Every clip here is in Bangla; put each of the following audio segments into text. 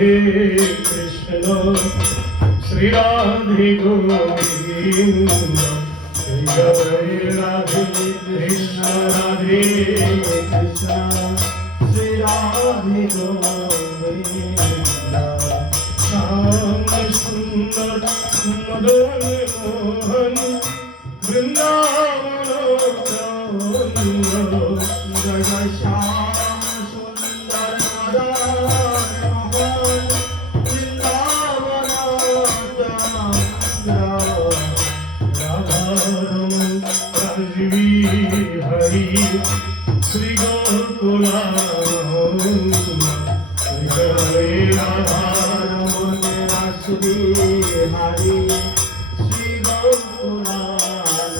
রাধে কৃষ্ণ শ্রী রাধে গোবিন্দ জয় রাধে কৃষ্ণ রাধে কৃষ্ণ শ্রী রাধে গোবিন্দ শ্যাম সুন্দর মদন মোহন বৃন্দাবন জয় জয় শ্যাম সুন্দর মদন মোহন বৃন্দাবন রাধারমণ রাজবি হরি শ্রী গোকুলানন্দ জয় রাধারমণ রাজবি হরি শ্রী গোকুলানন্দ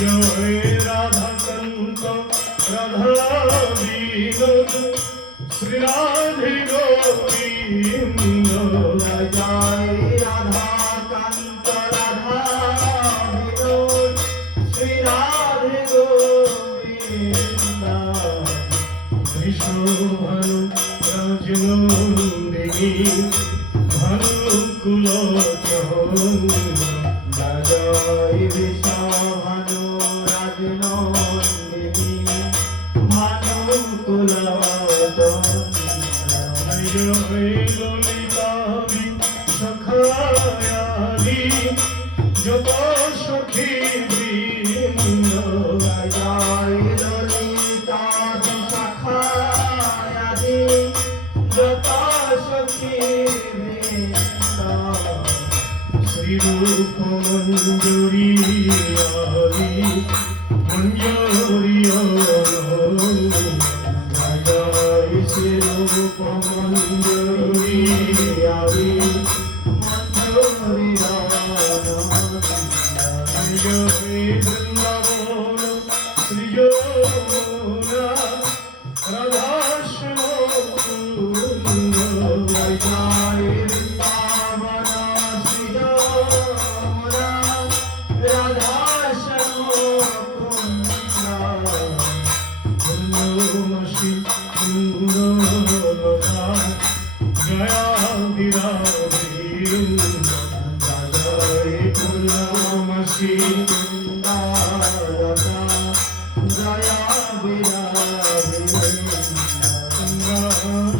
জয় রাধাকান্ত রাধা বিনোদ শ্রী রাধে গোবিন্দ জয় রাধাকান্ত রাধা বিনোদ শ্রী রাধে গোবিন্দ কৃষ্ণভানু রাজনন্দিনী ভানুকুলোচন্দ জয় বিশ্বভানু রাজনন্দিনী ভানুকুলোচন্দ জয় ললিতাবি সখায়াদি যত সখী বৃন্দ জয় ললিতাবি সখায়াদি যত সখী বৃন্দ শ্রীরূপ মঞ্জুরি আদি মঞ্জুরি জয় শ্রীরূপ মঞ্জুরি আদি মঞ্জুরি জয় বৃন্দাবন শ্রী যমুনা রাধাশ্যাম কুঞ্জ জয় বৃন্দাবন শ্রী যমুনা রাধাশ্যাম কুঞ্জ পূর্ণমসি সুন্দরতা জয়া বিরাবৃন্দ জয় পূর্ণমসি সুন্দরতা জয়া বিরাবৃন্দ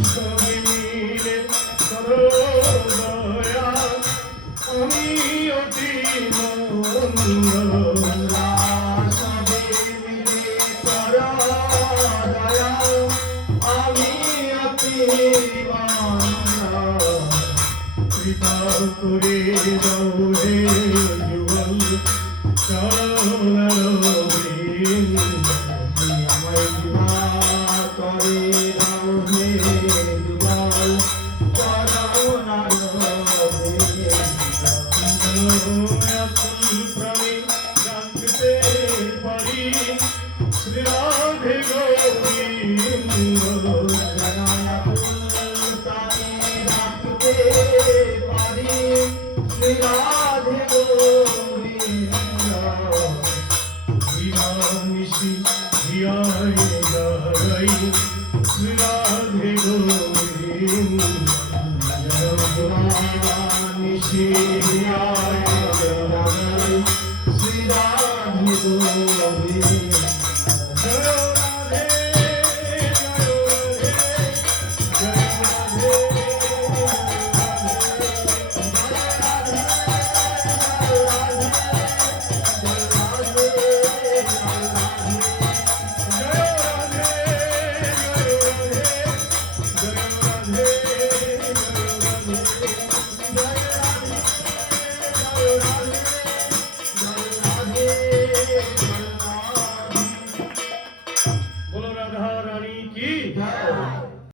সবে মিলে সরদয়া আমি অতি মন্দ সবে মিলে সরদয়া আমি অতি মন্দ কৃপা করে দাও হে যুগল চরণার বৃন্দ আমায় কৃপা করে দাও হে যুগল চরণার বৃন্দ প্রাণী ডাকতে পারি শ্রী রাধে গোবিন্দ প্রাণী ডাকতে পারি শ্রী